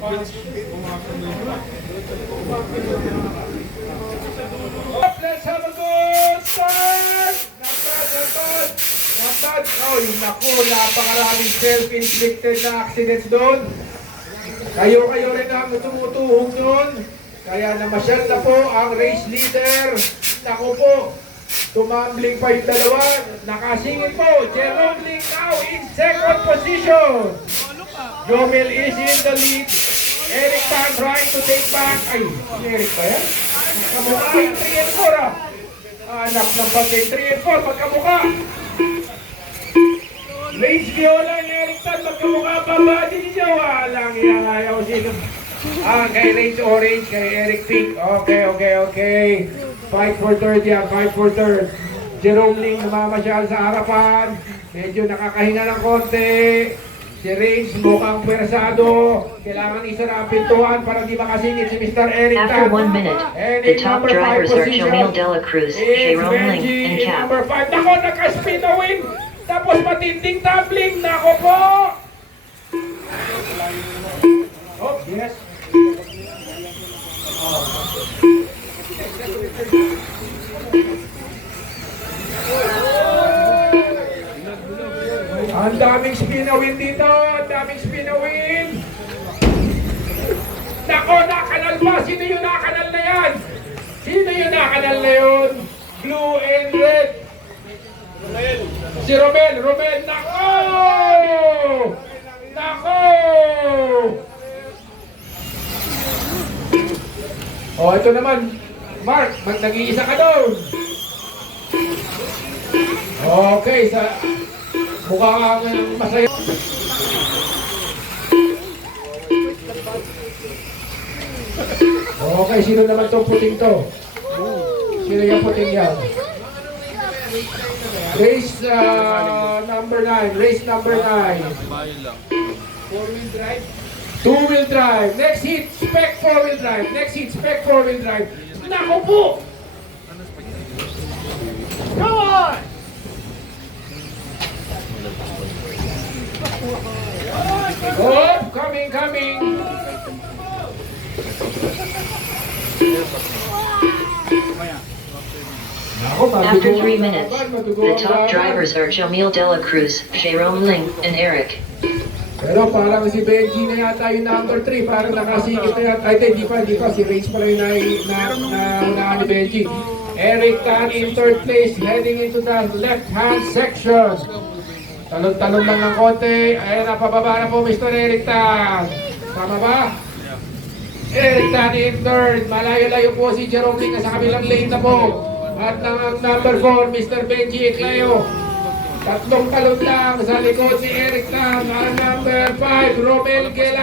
Let's have a good start! Natad! Oy, naku, napakaraming self-inflicted na accidents doon. Kayo rin ang tumutuhog doon. Kaya namasyal na po ang race leader. Naku po, tumambling pa yung dalawa. Nakasingit po. Jerome Ling now in second position. Jomel is in the lead. Eric Tan trying to take back. Ay, Eric ba yan? Magkamukha yung 3 and 4 ah. Anak ng pati 3 and 4, magkamukha. Range Viola and Eric Tan, magkamukha pa ba? Hindi siya walang ayaw sino. Kay Range Orange, kay Eric Pink. Okay. Fight for third yan, fight for third. Jerome Ling namamasyal sa harapan. Medyo nakakahinga ng konti. Si Range mukhang pwersado. Kailangan isara ang pintuan para di makasingit si Mr. Eric Tan. After 1 minute, the top drivers are Jamil Dela Cruz, Jerome Ling, and Cap. Number 5. Nako, nakaspin na win. Tapos matinding tumbling. Nako po. Oh, yes. Ang daming spin-a-win dito. Ang daming spin-a-win. Nako, nakanal pa. Sino yung nakanal na yan? Blue and red. Si Romel. Nako! Oh, ito naman. Mark, nag-iisa ka doon. Okay, mukha kang masaya. Okay, sino naman itong puting to? Sino yung puting yan? Race number 9. Four-wheel drive? Two-wheel drive. Next hit, spec four-wheel drive. Nako po! Come on! Oh, coming. After 3 minutes, the top drivers are Jamil Dela Cruz, Jerome Ling, and Eric. Pero parang si Benji na yata yung number 3, parang nakasingit na yata. Ay, hindi pa, si Range pala yung na ni Benji. Eric Tan in third place, heading into the left-hand section. Talon-talon lang ng konti. Ayan na, pababa na po Mr. Eric Tan. Tama ba? Eric Tan in third. Malayo-layo po si Jerome Ling sa kabilang lane na po. At ang number 4, Mr. Benji Ecleo. Tatlong talon lang sa likod ni Eric Tan. Ang number 5, Romel Gelado.